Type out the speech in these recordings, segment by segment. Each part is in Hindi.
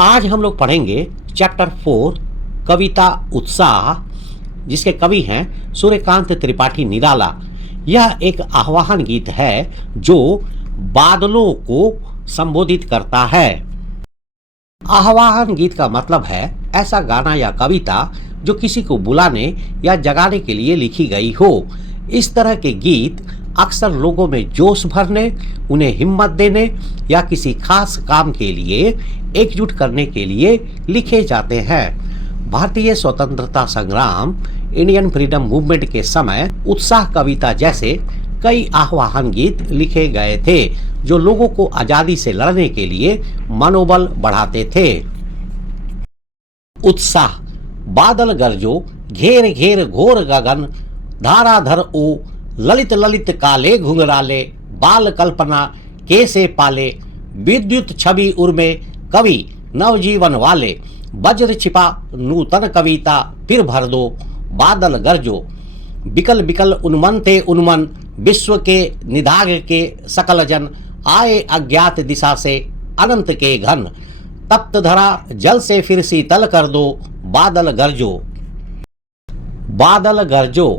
आज हम लोग पढ़ेंगे चैप्टर 4 कविता उत्साह, जिसके कवि हैं सूर्यकांत त्रिपाठी निराला। यह एक आह्वान गीत है जो बादलों को संबोधित करता है। आह्वान गीत का मतलब है ऐसा गाना या कविता जो किसी को बुलाने या जगाने के लिए लिखी गई हो। इस तरह के गीत अक्सर लोगों में जोश भरने, उन्हें हिम्मत देने या किसी खास काम के लिए एकजुट करने के लिए लिखे जाते हैं। भारतीय स्वतंत्रता संग्राम, इंडियन फ्रीडम मूवमेंट के समय उत्साह कविता जैसे कई आह्वान गीत लिखे गए थे जो लोगों को आजादी से लड़ने के लिए मनोबल बढ़ाते थे। उत्साह। बादल गरजो, घेर घेर घोर गगन, धाराधर ओ, ललित ललित काले घुंघराले, बाल कल्पना कैसे पाले, विद्युत छवि उर्मे कवि नवजीवन वाले, वज्र छिपा नूतन कविता फिर भर दो, बादल गरजो, बिकल बिकल उन्मन थे उन्मन, विश्व के निधाग के सकल जन, आए अज्ञात दिशा से अनंत के घन, तप्त धरा जल से फिर शीतल कर दो, बादल गरजो। बादल गरजो,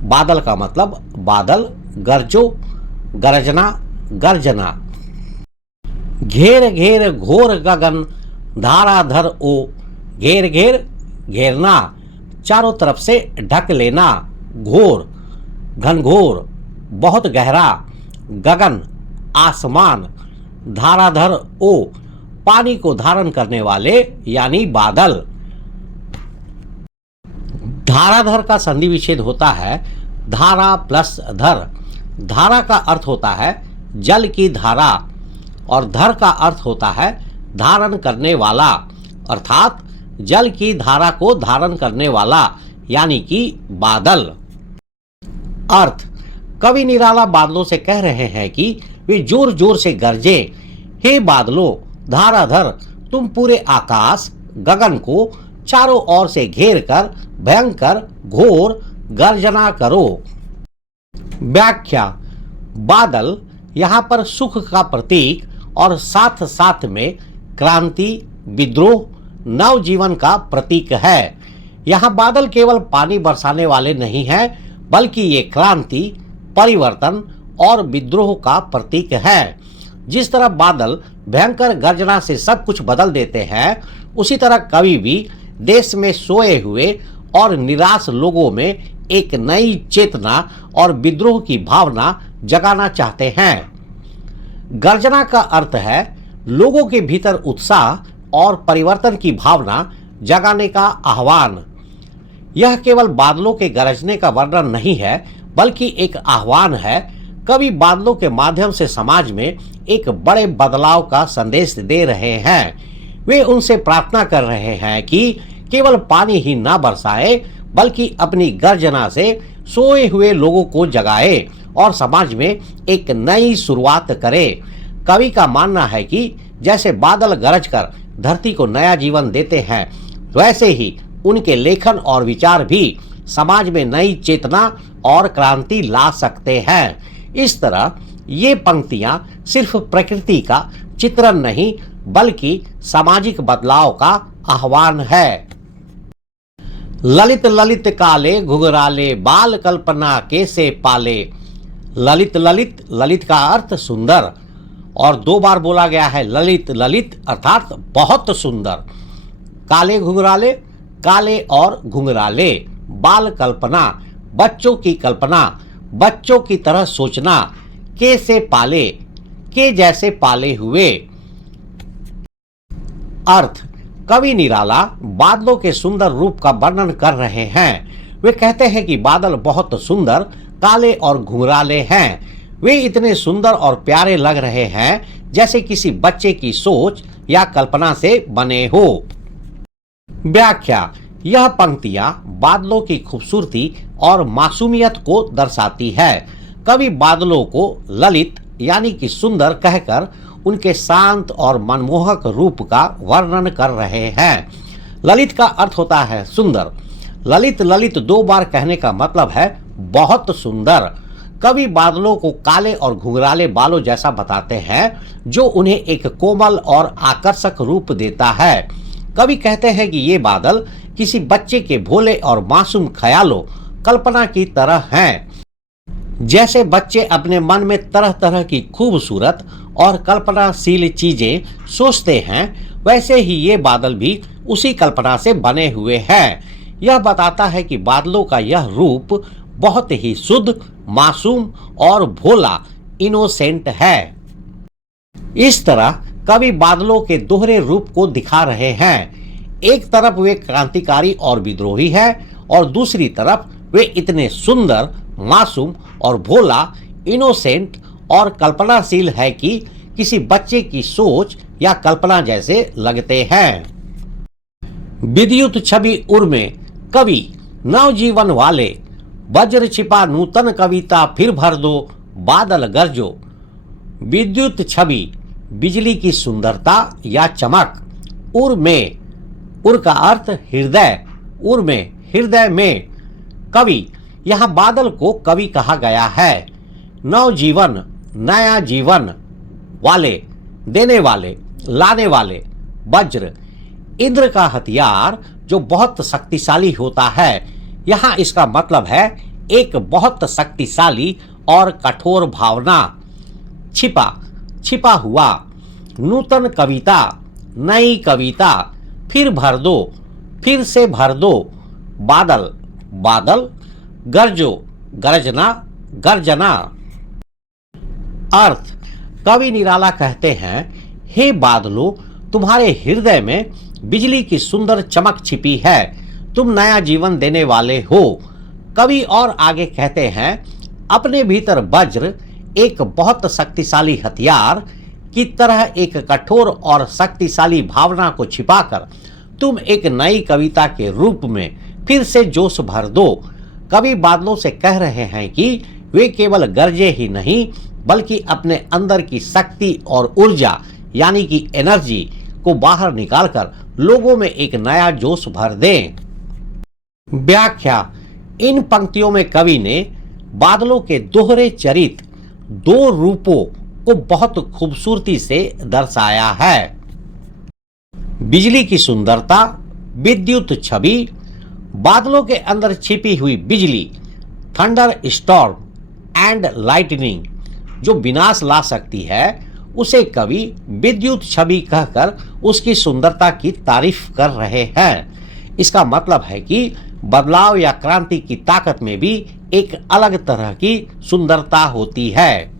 बादल का मतलब बादल, गरजो गरजना गर्जना। घेर घेर घोर गगन, धाराधर ओ, घेर घेर घेरना, चारों तरफ से ढक लेना, घोर घनघोर बहुत गहरा, गगन आसमान, धाराधर ओ, पानी को धारण करने वाले यानी बादल। धाराधर का संधि विच्छेद होता है धारा प्लस धर। धारा का अर्थ होता है जल की धारा और धर का अर्थ होता है धारण करने वाला, अर्थात जल की धारा को धारण करने वाला यानी कि बादल। अर्थ। कवि निराला बादलों से कह रहे हैं कि वे जोर जोर से गरजे, हे बादलों धाराधर, तुम पूरे आकाश गगन को चारों ओर से घेर कर भयंकर घोर गर्जना करो। व्याख्या। बादल यहाँ पर सुख का प्रतीक और साथ साथ में क्रांति, विद्रोह, नवजीवन का प्रतीक है। यहाँ बादल केवल पानी बरसाने वाले नहीं हैं, बल्कि ये क्रांति, परिवर्तन और विद्रोह का प्रतीक है। जिस तरह बादल भयंकर गर्जना से सब कुछ बदल देते हैं, उसी तरह कवि भी देश में सोए हुए और निराश लोगों में एक नई चेतना और विद्रोह की भावना जगाना चाहते हैं। गर्जना का अर्थ है लोगों के भीतर उत्साह और परिवर्तन की भावना जगाने का आह्वान। यह केवल बादलों के गरजने का वर्णन नहीं है, बल्कि एक आह्वान है। कवि बादलों के माध्यम से समाज में एक बड़े बदलाव का संदेश दे रहे हैं। वे उनसे प्रार्थना कर रहे हैं कि केवल पानी ही ना बरसाए, बल्कि अपनी गर्जना से सोए हुए लोगों को जगाए और समाज में एक नई शुरुआत करे। कवि का मानना है कि जैसे बादल गरज कर धरती को नया जीवन देते हैं, वैसे ही उनके लेखन और विचार भी समाज में नई चेतना और क्रांति ला सकते हैं। इस तरह ये पंक्तियां सिर्फ प्रकृति का चित्रण नहीं, बल्कि सामाजिक बदलाव का आह्वान है। ललित ललित काले घुंघराले, बाल कल्पना कैसे पाले। ललित ललित, ललित का अर्थ सुंदर, और दो बार बोला गया है ललित ललित अर्थात बहुत सुंदर। काले घुंघराले, काले और घुंघराले। बाल कल्पना, बच्चों की कल्पना, बच्चों की तरह सोचना। कैसे पाले, के जैसे पाले हुए। अर्थ। कवि निराला बादलों के सुंदर रूप का वर्णन कर रहे हैं। वे कहते हैं कि बादल बहुत सुंदर, काले और घुंघराले हैं। वे इतने सुंदर और प्यारे लग रहे हैं जैसे किसी बच्चे की सोच या कल्पना से बने हो। व्याख्या। यह पंक्तियां बादलों की खूबसूरती और मासूमियत को दर्शाती है। कवि बादलों को ललित यानी कि सुंदर कहकर उनके शांत और मनमोहक रूप का वर्णन कर रहे हैं। ललित का अर्थ होता है सुंदर। ललित ललित दो बार कहने का मतलब है बहुत सुंदर। कवि बादलों को काले और घुंघराले बालों जैसा बताते हैं, जो उन्हें एक कोमल और आकर्षक रूप देता है। कवि कहते हैं कि ये बादल किसी बच्चे के भोले और मासूम ख्यालों, कल्पना की तरह हैं। जैसे बच्चे अपने मन में तरह तरह की खूबसूरत और कल्पनाशील चीजें सोचते हैं, वैसे ही ये बादल भी उसी कल्पना से बने हुए हैं। यह बताता है कि बादलों का यह रूप बहुत ही शुद्ध, मासूम और भोला, इनोसेंट है। इस तरह कवि बादलों के दोहरे रूप को दिखा रहे हैं। एक तरफ वे क्रांतिकारी और विद्रोही है, और दूसरी तरफ वे इतने सुंदर, मासूम और भोला, इनोसेंट और कल्पनाशील है कि किसी बच्चे की सोच या कल्पना जैसे लगते हैं। विद्युत छवि उर में कवि नवजीवन वाले, वज्र छिपा नूतन कविता फिर भर दो, बादल गरजो। विद्युत छवि बिजली की सुंदरता या चमक। उर में, उर का अर्थ हृदय, उर में, हृदय में। कवि, यहाँ बादल को कवि कहा गया है। नवजीवन, नया जीवन वाले, देने वाले, लाने वाले। वज्र, इंद्र का हथियार जो बहुत शक्तिशाली होता है। यहाँ इसका मतलब है एक बहुत शक्तिशाली और कठोर भावना। छिपा, छिपा हुआ। नूतन कविता, नई कविता। फिर भर दो, फिर से भर दो। बादल, बादल। गरजो, गरजना, गर्जना। अर्थ, कवि निराला कहते हैं, हे बादलों, तुम्हारे हृदय में बिजली की सुंदर चमक छिपी है, तुम नया जीवन देने वाले हो। कवि और आगे कहते हैं, अपने भीतर वज्र, एक बहुत शक्तिशाली हथियार की तरह एक कठोर और शक्तिशाली भावना को छिपाकर तुम एक नई कविता के रूप में फिर से जोश भर दो। कवि बादलों से कह रहे हैं कि वे केवल गरजे ही नहीं, बल्कि अपने अंदर की शक्ति और ऊर्जा यानी कि एनर्जी को बाहर निकालकर लोगों में एक नया जोश भर दें। व्याख्या, इन पंक्तियों में कवि ने बादलों के दोहरे चरित्र, दो रूपों को बहुत खूबसूरती से दर्शाया है। बिजली की सुंदरता, विद्युत छवि, बादलों के अंदर छिपी हुई बिजली, थंडर स्टॉर्म एंड लाइटनिंग, जो विनाश ला सकती है, उसे कवि विद्युत छवि कहकर उसकी सुंदरता की तारीफ कर रहे हैं। इसका मतलब है कि बदलाव या क्रांति की ताकत में भी एक अलग तरह की सुंदरता होती है।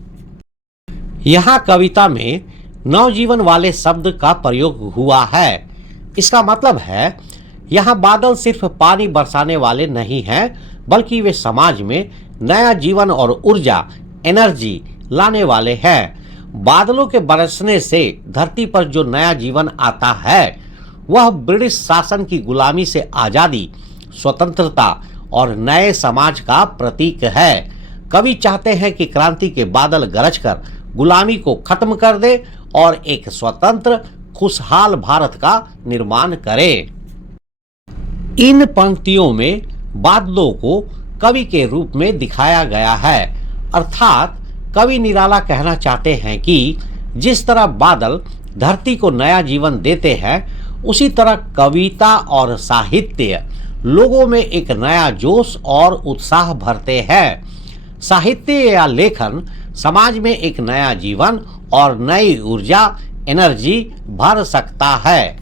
यहाँ कविता में नवजीवन वाले शब्द का प्रयोग हुआ है। इसका मतलब है यहाँ बादल सिर्फ पानी बरसाने वाले नहीं हैं, बल्कि वे समाज में नया जीवन और ऊर्जा, एनर्जी लाने वाले हैं। बादलों के बरसने से धरती पर जो नया जीवन आता है, वह ब्रिटिश शासन की गुलामी से आजादी, स्वतंत्रता और नए समाज का प्रतीक है। कवि चाहते हैं कि क्रांति के बादल गरजकर गुलामी को खत्म कर दे और एक स्वतंत्र, खुशहाल भारत का निर्माण करे। इन पंक्तियों में बादलों को कवि के रूप में दिखाया गया है, अर्थात कवि निराला कहना चाहते हैं कि जिस तरह बादल धरती को नया जीवन देते हैं, उसी तरह कविता और साहित्य लोगों में एक नया जोश और उत्साह भरते हैं। साहित्य या लेखन समाज में एक नया जीवन और नई ऊर्जा, एनर्जी भर सकता है।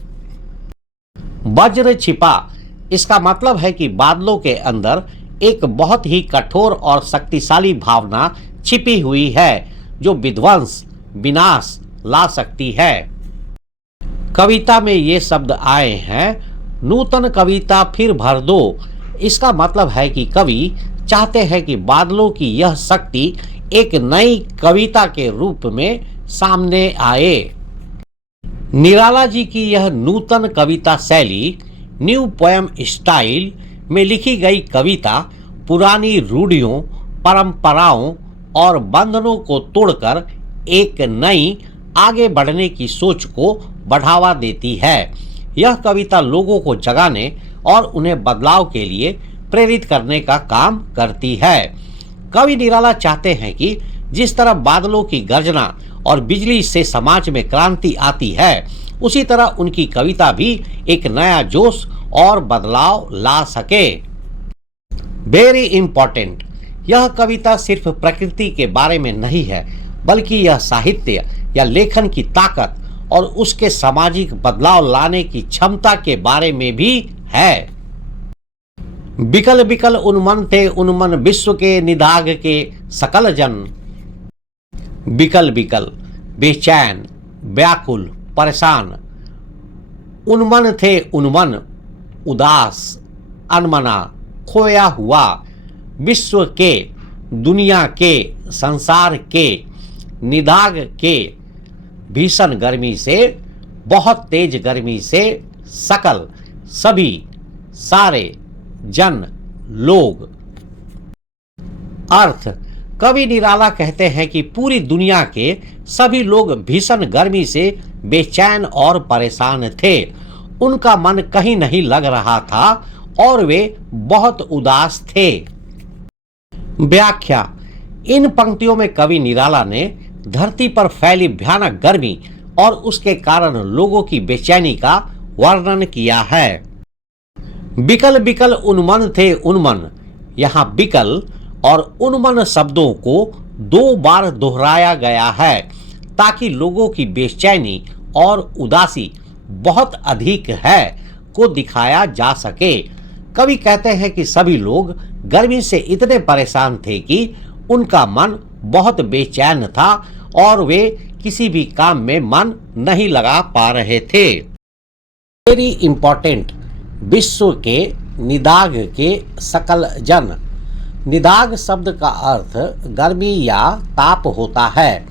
वज्र छिपा, इसका मतलब है कि बादलों के अंदर एक बहुत ही कठोर और शक्तिशाली भावना छिपी हुई है, जो विध्वंस, विनाश ला सकती है। कविता में ये शब्द आए हैं, नूतन कविता फिर भर दो। इसका मतलब है कि कवि चाहते हैं कि बादलों की यह शक्ति एक नई कविता के रूप में सामने आए। निराला जी की यह नूतन कविता शैली, न्यू पोएम स्टाइल में लिखी गई कविता पुरानी रूढ़ियों, परंपराओं और बंधनों को तोड़कर एक नई, आगे बढ़ने की सोच को बढ़ावा देती है। यह कविता लोगों को जगाने और उन्हें बदलाव के लिए प्रेरित करने का काम करती है। कवि निराला चाहते हैं कि जिस तरह बादलों की गर्जना और बिजली से समाज में क्रांति आती है, उसी तरह उनकी कविता भी एक नया जोश और बदलाव ला सके। वेरी इंपॉर्टेंट, यह कविता सिर्फ प्रकृति के बारे में नहीं है, बल्कि यह साहित्य या लेखन की ताकत और उसके सामाजिक बदलाव लाने की क्षमता के बारे में भी है। बिकल बिकल उन्मन थे उन्मन विश्व के निदाग के सकल जन। बिकल बिकल बेचैन, व्याकुल, परेशान। उन्मन थे उन्मन उदास, अनमना, खोया हुआ, विश्व के, दुनिया के, संसार के, निदाग के, भीषण गर्मी से, बहुत तेज गर्मी से, सकल, सभी, सारे, जन, लोग। अर्थ, कवि निराला कहते हैं कि पूरी दुनिया के सभी लोग भीषण गर्मी से बेचैन और परेशान थे। उनका मन कहीं नहीं लग रहा था और वे बहुत उदास थे। व्याख्या, इन पंक्तियों में कवि निराला ने धरती पर फैली भयानक गर्मी और उसके कारण लोगों की बेचैनी का वर्णन किया है। बिकल बिकल उन्मन थे उन्मन, यहाँ बिकल और उन्मन शब्दों को 2 बार दोहराया गया है ताकि लोगों की बेचैनी और उदासी बहुत अधिक है को दिखाया जा सके। कवि कहते हैं कि सभी लोग गर्मी से इतने परेशान थे कि उनका मन बहुत बेचैन था और वे किसी भी काम में मन नहीं लगा पा रहे थे। वेरी इंपॉर्टेंट, विश्व के, निदाग के, सकल जन। निदाग शब्द का अर्थ गर्मी या ताप होता है।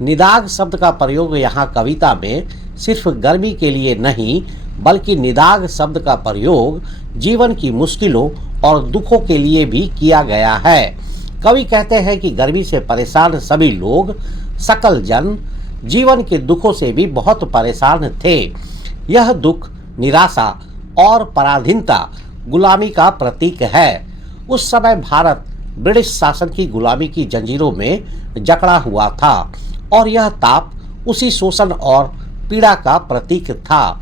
निदाग शब्द का प्रयोग यहाँ कविता में सिर्फ गर्मी के लिए नहीं, बल्कि निदाग शब्द का प्रयोग जीवन की मुश्किलों और दुखों के लिए भी किया गया है। कवि कहते हैं कि गर्मी से परेशान सभी लोग, सकल जन, जीवन के दुखों से भी बहुत परेशान थे। यह दुख निराशा और पराधीनता, गुलामी का प्रतीक है। उस समय भारत ब्रिटिश शासन की गुलामी की जंजीरों में जकड़ा हुआ था और यह ताप उसी शोषण और पीड़ा का प्रतीक था।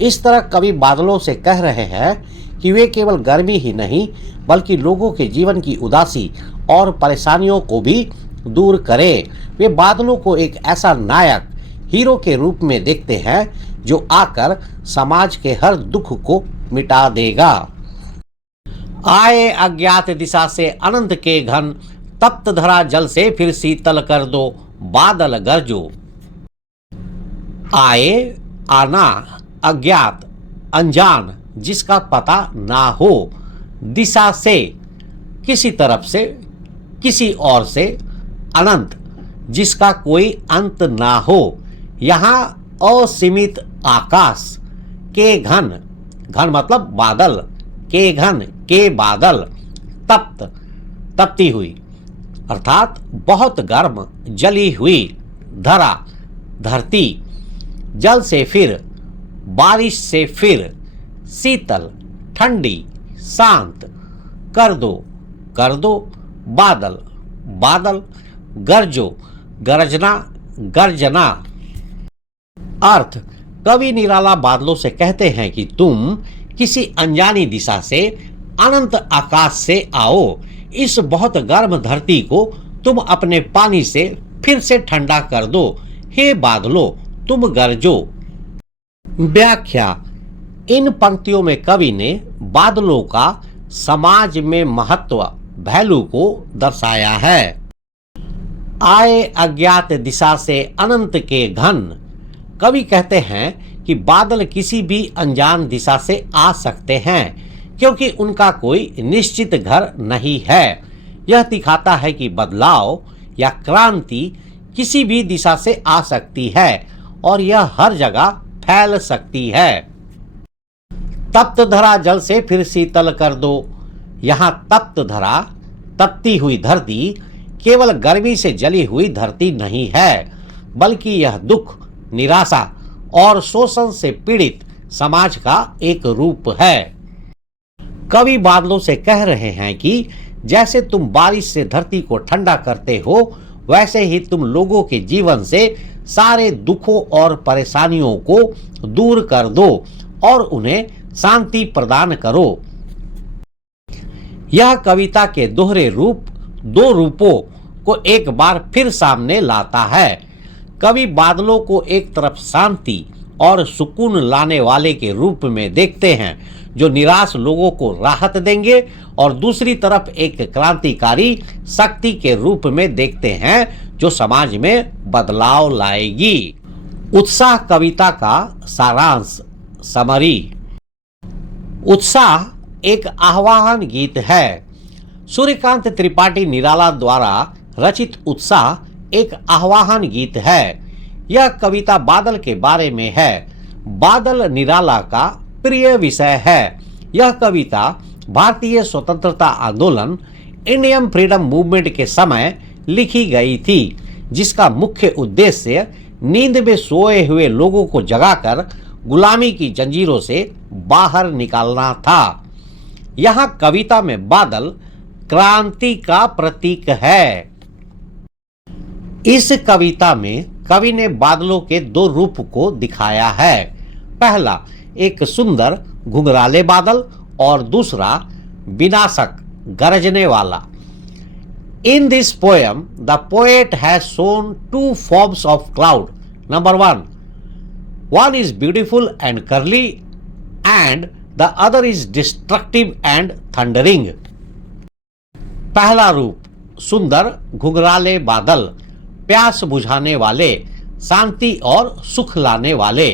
इस तरह कवि बादलों से कह रहे हैं कि वे केवल गर्मी ही नहीं, बल्कि लोगों के जीवन की उदासी और परेशानियों को भी दूर करें। वे बादलों को एक ऐसा नायक, हीरो के रूप में देखते हैं जो आकर समाज के हर दुख को मिटा देगा। आए अज्ञात दिशा से अनंत के घन, तप्त धरा जल से फिर शीतल कर दो, बादल गरजो। आए, आना, अज्ञात, अनजान, जिसका पता ना हो, दिशा से, किसी तरफ से, किसी और से, अनंत, जिसका कोई अंत ना हो, यहाँ असीमित आकाश, के घन, घन मतलब बादल, के घन, के बादल, तप्त, तपती हुई, अर्थात बहुत गर्म, जली हुई, धरा, धरती, जल से फिर, बारिश से फिर, शीतल, ठंडी, शांत, कर दो, बादल, बादल, गरजो, गरजना, गर्जना। अर्थ, कवि निराला बादलों से कहते हैं कि तुम किसी अनजानी दिशा से, अनंत आकाश से आओ। इस बहुत गर्म धरती को तुम अपने पानी से फिर से ठंडा कर दो। हे बादलों, तुम गरजो। व्याख्या, इन पंक्तियों में कवि ने बादलों का समाज में महत्व, वैल्यू को दर्शाया है। आए अज्ञात दिशा से अनंत के घन। कवि कहते हैं कि बादल किसी भी अनजान दिशा से आ सकते हैं क्योंकि उनका कोई निश्चित घर नहीं है। यह दिखाता है कि बदलाव या क्रांति किसी भी दिशा से आ सकती है और यह हर जगह फैल सकती है। तप्त धरा जल से फिर शीतल कर दो। यहाँ तप्त धरा, तपती हुई धरती, केवल गर्मी से जली हुई धरती नहीं है, बल्कि यह दुख, निराशा और शोषण से पीड़ित समाज का एक रूप है। कवि बादलों से कह रहे हैं कि जैसे तुम बारिश से धरती को ठंडा करते हो, वैसे ही तुम लोगों के जीवन से सारे दुखों और परेशानियों को दूर कर दो और उन्हें शांति प्रदान करो। यह कविता के दोहरे रूप, दो रूपों को एक बार फिर सामने लाता है। कवि बादलों को एक तरफ शांति और सुकून लाने वाले के रूप में देखते हैं जो निराश लोगों को राहत देंगे, और दूसरी तरफ एक क्रांतिकारी शक्ति के रूप में देखते हैं जो समाज में बदलाव लाएगी। उत्साह कविता का सारांश, समरी। उत्साह एक आह्वान गीत है। सूर्यकांत त्रिपाठी निराला द्वारा रचित उत्साह एक आह्वान गीत है। यह कविता बादल के बारे में है। बादल निराला का प्रिय विषय है। यह कविता भारतीय स्वतंत्रता आंदोलन, इंडियन फ्रीडम मूवमेंट के समय लिखी गई थी, जिसका मुख्य उद्देश्य नींद में सोए हुए लोगों को जगाकर गुलामी की जंजीरों से बाहर निकालना था। यहाँ कविता में बादल क्रांति का प्रतीक है। इस कविता में कवि ने बादलों के दो रूप को दिखाया है। पहला एक सुंदर घुंघराले बादल और दूसरा विनाशक गरजने वाला। In this poem, the poet has shown two forms of cloud. Number one is beautiful and curly, and the other is destructive and thundering. पहला रूप सुंदर घुंघराले बादल, प्यास बुझाने वाले, शांति और सुख लाने वाले।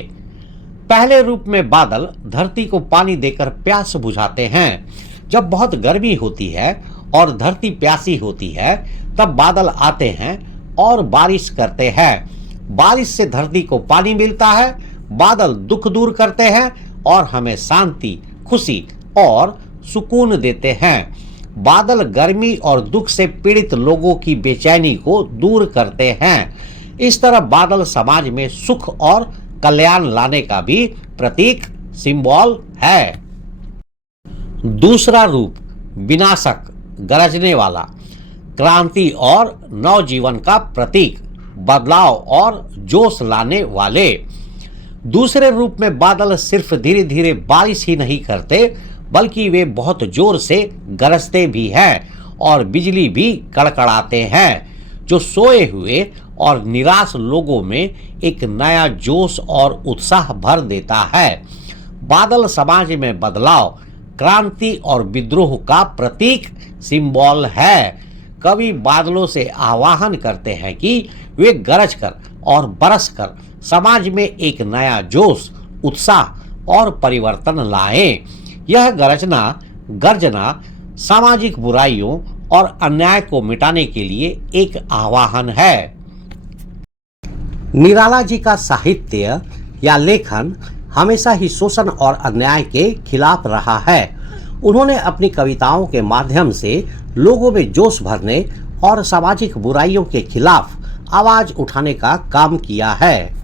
पहले रूप में बादल धरती को पानी देकर प्यास बुझाते हैं। जब बहुत गर्मी होती है और धरती प्यासी होती है, तब बादल आते हैं और बारिश करते हैं। बारिश से धरती को पानी मिलता है। बादल दुख दूर करते हैं और हमें शांति, खुशी और सुकून देते हैं। बादल गर्मी और दुख से पीड़ित लोगों की बेचैनी को दूर करते हैं। इस तरह बादल समाज में सुख और कल्याण लाने का भी प्रतीक, सिंबल है। दूसरा रूप विनाशक गरजने वाला, क्रांति और नवजीवन का प्रतीक, बदलाव और जोश लाने वाले। दूसरे रूप में बादल सिर्फ धीरे धीरे बारिश ही नहीं करते, बल्कि वे बहुत जोर से गरजते भी हैं और बिजली भी कड़कड़ाते हैं, जो सोए हुए और निराश लोगों में एक नया जोश और उत्साह भर देता है। बादल समाज में बदलाव, क्रांति और विद्रोह का प्रतीक, सिंबल है। कवि बादलों से आह्वान करते हैं कि वे गरज कर और बरस कर समाज में एक नया जोश, उत्साह और परिवर्तन लाएं। यह गर्जना सामाजिक बुराइयों और अन्याय को मिटाने के लिए एक आह्वान है। निराला जी का साहित्य या लेखन हमेशा ही शोषण और अन्याय के खिलाफ रहा है। उन्होंने अपनी कविताओं के माध्यम से लोगों में जोश भरने और सामाजिक बुराइयों के खिलाफ आवाज उठाने का काम किया है।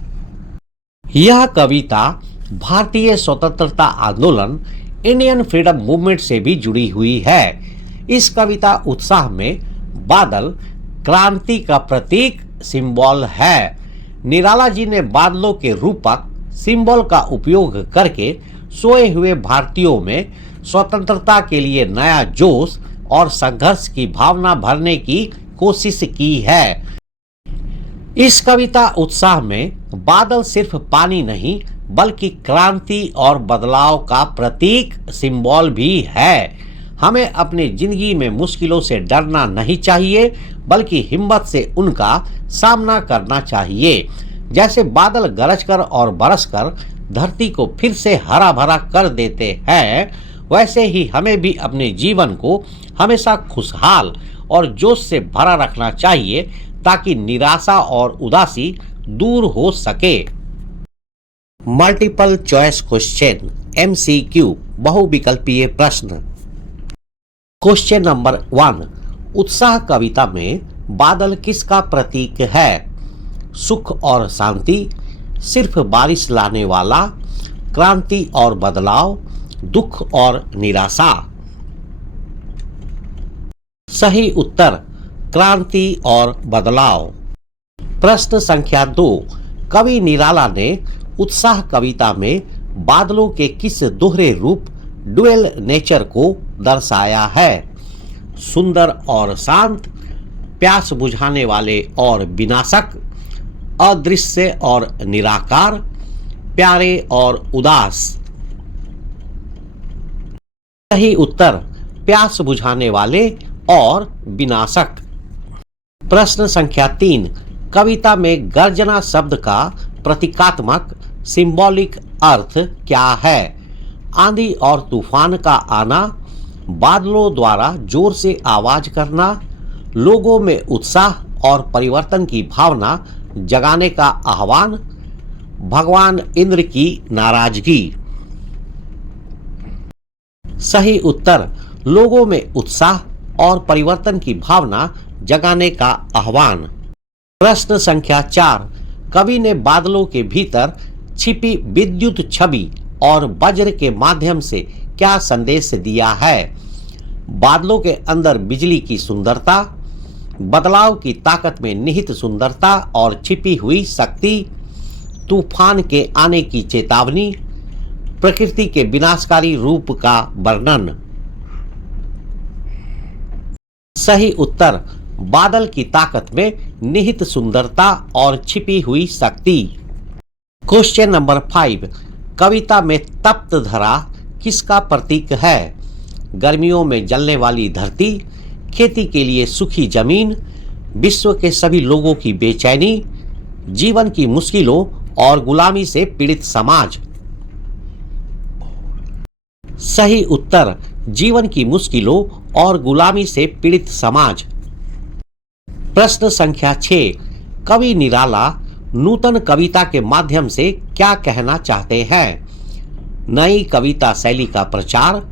यह कविता भारतीय स्वतंत्रता आंदोलन, इंडियन फ्रीडम मूवमेंट से भी जुड़ी हुई है। इस कविता उत्साह में बादल क्रांति का प्रतीक, सिंबल है। निराला जी ने बादलों के रूपक, सिंबल का उपयोग करके सोए हुए भारतीयों में स्वतंत्रता के लिए नया जोश और संघर्ष की भावना भरने की कोशिश की है। इस कविता उत्साह में बादल सिर्फ पानी नहीं, बल्कि क्रांति और बदलाव का प्रतीक, सिंबल भी है। हमें अपनी जिंदगी में मुश्किलों से डरना नहीं चाहिए, बल्कि हिम्मत से उनका सामना करना चाहिए। जैसे बादल गरजकर और बरसकर धरती को फिर से हरा भरा कर देते हैं, वैसे ही हमें भी अपने जीवन को हमेशा खुशहाल और जोश से भरा रखना चाहिए, ताकि निराशा और उदासी दूर हो सके। मल्टीपल चॉइस क्वेश्चन, MCQ, बहुविकल्पीय प्रश्न। क्वेश्चन नंबर 1, उत्साह कविता में बादल किसका प्रतीक है? सुख और शांति, सिर्फ बारिश लाने वाला, क्रांति और बदलाव, दुख और निराशा। सही उत्तर क्रांति और बदलाव। प्रश्न संख्या 2, कवि निराला ने उत्साह कविता में बादलों के किस दोहरे रूप डुअल नेचर को दर्शाया है? सुंदर और शांत, प्यास बुझाने वाले और विनाशक, अदृश्य और निराकार, प्यारे और उदास। सही उत्तर प्यास बुझाने वाले और विनाशक। प्रश्न संख्या 3, कविता में गर्जना शब्द का प्रतीकात्मक सिंबॉलिक अर्थ क्या है? आंधी और तूफान का आना, बादलों द्वारा जोर से आवाज करना, लोगों में उत्साह और परिवर्तन की भावना जगाने का आह्वान, भगवान इंद्र की नाराजगी। सही उत्तर लोगों में उत्साह और परिवर्तन की भावना जगाने का आह्वान। प्रश्न संख्या 4, कवि ने बादलों के भीतर छिपी विद्युत छवि और वज्र के माध्यम से क्या संदेश दिया है? बादलों के अंदर बिजली की सुंदरता, बदलाव की ताकत में निहित सुंदरता और छिपी हुई शक्ति, तूफान के आने की चेतावनी, प्रकृति के विनाशकारी रूप का वर्णन। सही उत्तर बादल की ताकत में निहित सुंदरता और छिपी हुई शक्ति। क्वेश्चन नंबर 5, कविता में तप्त धरा किसका प्रतीक है? गर्मियों में जलने वाली धरती, खेती के लिए सूखी जमीन, विश्व के सभी लोगों की बेचैनी, जीवन की मुश्किलों और गुलामी से पीड़ित समाज। सही उत्तर जीवन की मुश्किलों और गुलामी से पीड़ित समाज। प्रश्न संख्या 6, कवि निराला नूतन कविता के माध्यम से क्या कहना चाहते हैं? नई कविता शैली का प्रचार,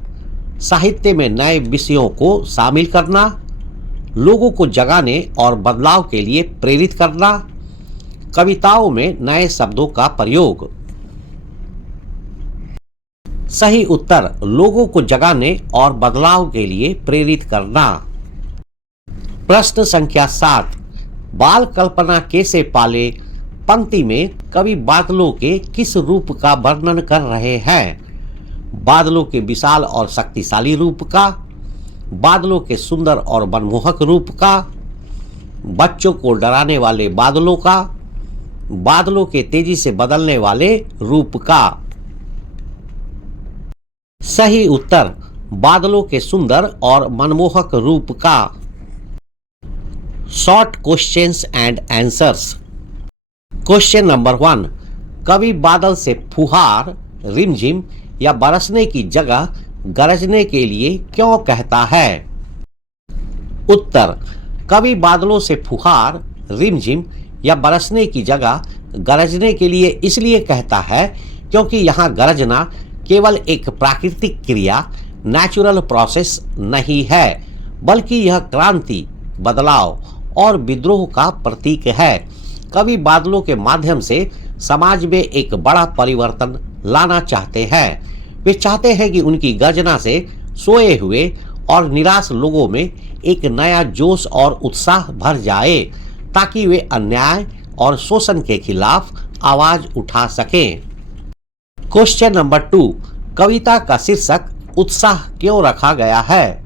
साहित्य में नए विषयों को शामिल करना, लोगों को जगाने और बदलाव के लिए प्रेरित करना, कविताओं में नए शब्दों का प्रयोग। सही उत्तर लोगों को जगाने और बदलाव के लिए प्रेरित करना। प्रश्न संख्या 7, बाल कल्पना कैसे पाले पंक्ति में कवि बादलों के किस रूप का वर्णन कर रहे हैं? बादलों के विशाल और शक्तिशाली रूप का, बादलों के सुंदर और मनमोहक रूप का, बच्चों को डराने वाले बादलों का, बादलों के तेजी से बदलने वाले रूप का। सही उत्तर बादलों के सुंदर और मनमोहक रूप का। Short questions and answers. Question number 1, कवि बादल से फुहार, रिमझिम या बरसने की जगह गरजने के लिए क्यों कहता है? उत्तर, कवि बादलों से फुहार, रिमझिम या बरसने की जगह गरजने के लिए इसलिए कहता है क्योंकि यहाँ गरजना केवल एक प्राकृतिक क्रिया, नेचुरल प्रोसेस नहीं है, बल्कि यह क्रांति, बदलाव और विद्रोह का प्रतीक है। कवि बादलों के माध्यम से समाज में एक बड़ा परिवर्तन लाना चाहते हैं। वे चाहते हैं कि उनकी गर्जना से सोए हुए और निराश लोगों में एक नया जोश और उत्साह भर जाए, ताकि वे अन्याय और शोषण के खिलाफ आवाज उठा सकें। क्वेश्चन नंबर 2, कविता का शीर्षक उत्साह क्यों रखा गया है?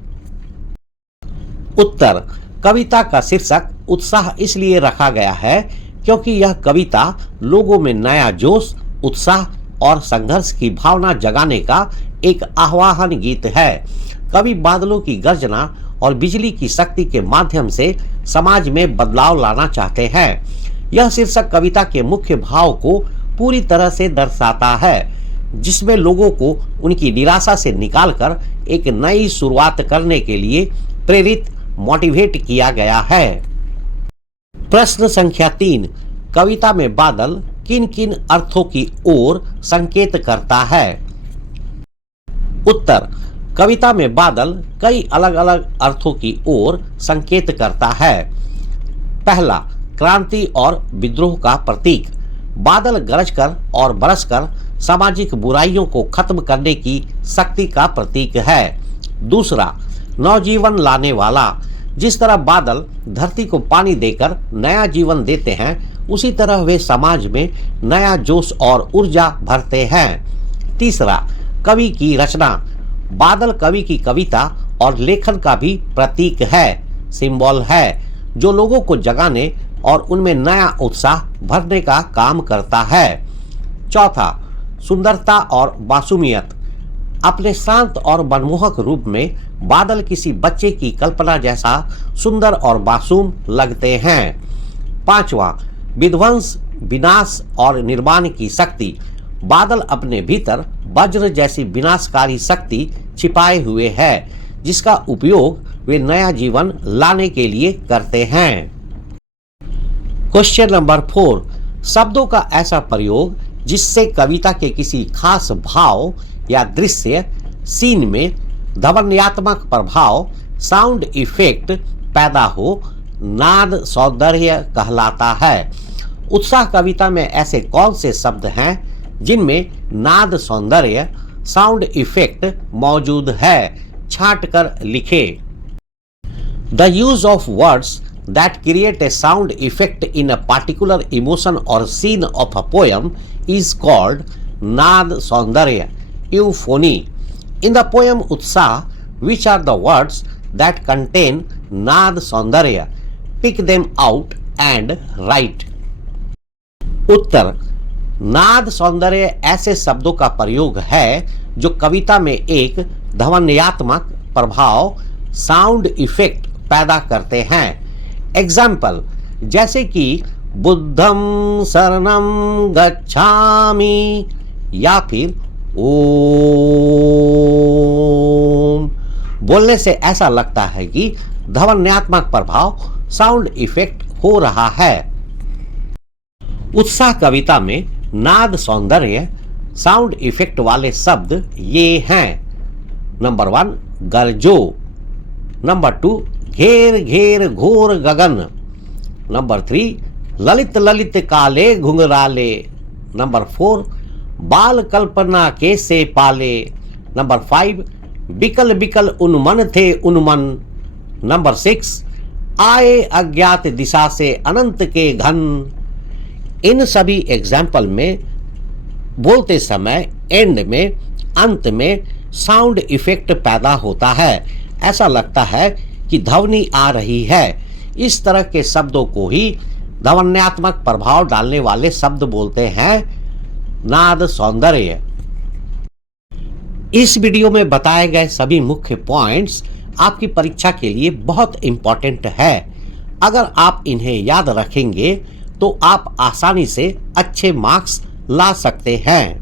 उत्तर, कविता का शीर्षक उत्साह इसलिए रखा गया है क्योंकि यह कविता लोगों में नया जोश, उत्साह और संघर्ष की भावना जगाने का एक आह्वान गीत है। कवि बादलों की गर्जना और बिजली की शक्ति के माध्यम से समाज में बदलाव लाना चाहते हैं। यह शीर्षक कविता के मुख्य भाव को पूरी तरह से दर्शाता है, जिसमें लोगों को उनकी निराशा से निकालकर एक नई शुरुआत करने के लिए प्रेरित, मोटिवेट किया गया है। प्रश्न संख्या 3, कविता में बादल किन किन अर्थों की ओर संकेत करता है? उत्तर, कविता में बादल कई अलग अलग अर्थों की ओर संकेत करता है। पहला, क्रांति और विद्रोह का प्रतीक। बादल गरजकर और बरसकर सामाजिक बुराइयों को खत्म करने की शक्ति का प्रतीक है। दूसरा, नवजीवन लाने वाला। जिस तरह बादल धरती को पानी देकर नया जीवन देते हैं, उसी तरह वे समाज में नया जोश और ऊर्जा भरते हैं। तीसरा, कवि की रचना। बादल कवि की कविता और लेखन का भी प्रतीक है, सिंबल है, जो लोगों को जगाने और उनमें नया उत्साह भरने का काम करता है। चौथा, सुंदरता और मासूमियत। अपने शांत और मनमोहक रूप में बादल किसी बच्चे की कल्पना जैसा सुंदर और मासूम लगते हैं। पांचवा, विध्वंस, विनाश और निर्माण की शक्ति। बादल अपने भीतर वज्र जैसी विनाशकारी शक्ति छिपाए हुए है, जिसका उपयोग वे नया जीवन लाने के लिए करते हैं। क्वेश्चन नंबर 4, शब्दों का ऐसा प्रयोग जिससे कविता के किसी खास भाव या दृश्य सीन में ध्वन्यात्मक प्रभाव, साउंड इफेक्ट पैदा हो, नाद सौंदर्य कहलाता है। उत्साह कविता में ऐसे कौन से शब्द हैं जिनमें नाद सौंदर्य, साउंड इफेक्ट मौजूद है? छांट कर लिखे। The use of words that create a sound effect in a particular emotion or scene of a poem is called Nad Saundarya, euphony. In the poem Utsaah, which are the words that contain Nad Saundarya? Pick them out and write. उत्तर, नाद सौंदर्य ऐसे शब्दों का प्रयोग है जो कविता में एक ध्वन्यात्मक प्रभाव, साउंड इफेक्ट पैदा करते हैं। एग्जाम्पल, जैसे कि बुद्धम शरणम गच्छामि या फिर ओम। बोलने से ऐसा लगता है कि ध्वन्यात्मक प्रभाव, साउंड इफेक्ट हो रहा है। उत्साह कविता में नाद सौंदर्य, साउंड इफेक्ट वाले शब्द ये हैं। नंबर 1, गरजो। नंबर 2, घेर घेर घोर गगन। नंबर 3, ललित ललित काले घुंघराले। नंबर 4, बाल कल्पना कैसे पाले। नंबर 5, बिकल बिकल उन्मन थे उन्मन। नंबर 6, आए अज्ञात दिशा से अनंत के घन। इन सभी एग्जाम्पल में बोलते समय एंड में, अंत में साउंड इफेक्ट पैदा होता है। ऐसा लगता है कि ध्वनि आ रही है। इस तरह के शब्दों को ही ध्वन्यात्मक प्रभाव डालने वाले शब्द बोलते हैं नाद सौंदर्य। इस वीडियो में बताए गए सभी मुख्य पॉइंट्स आपकी परीक्षा के लिए बहुत इंपॉर्टेंट है। अगर आप इन्हें याद रखेंगे तो आप आसानी से अच्छे मार्क्स ला सकते हैं।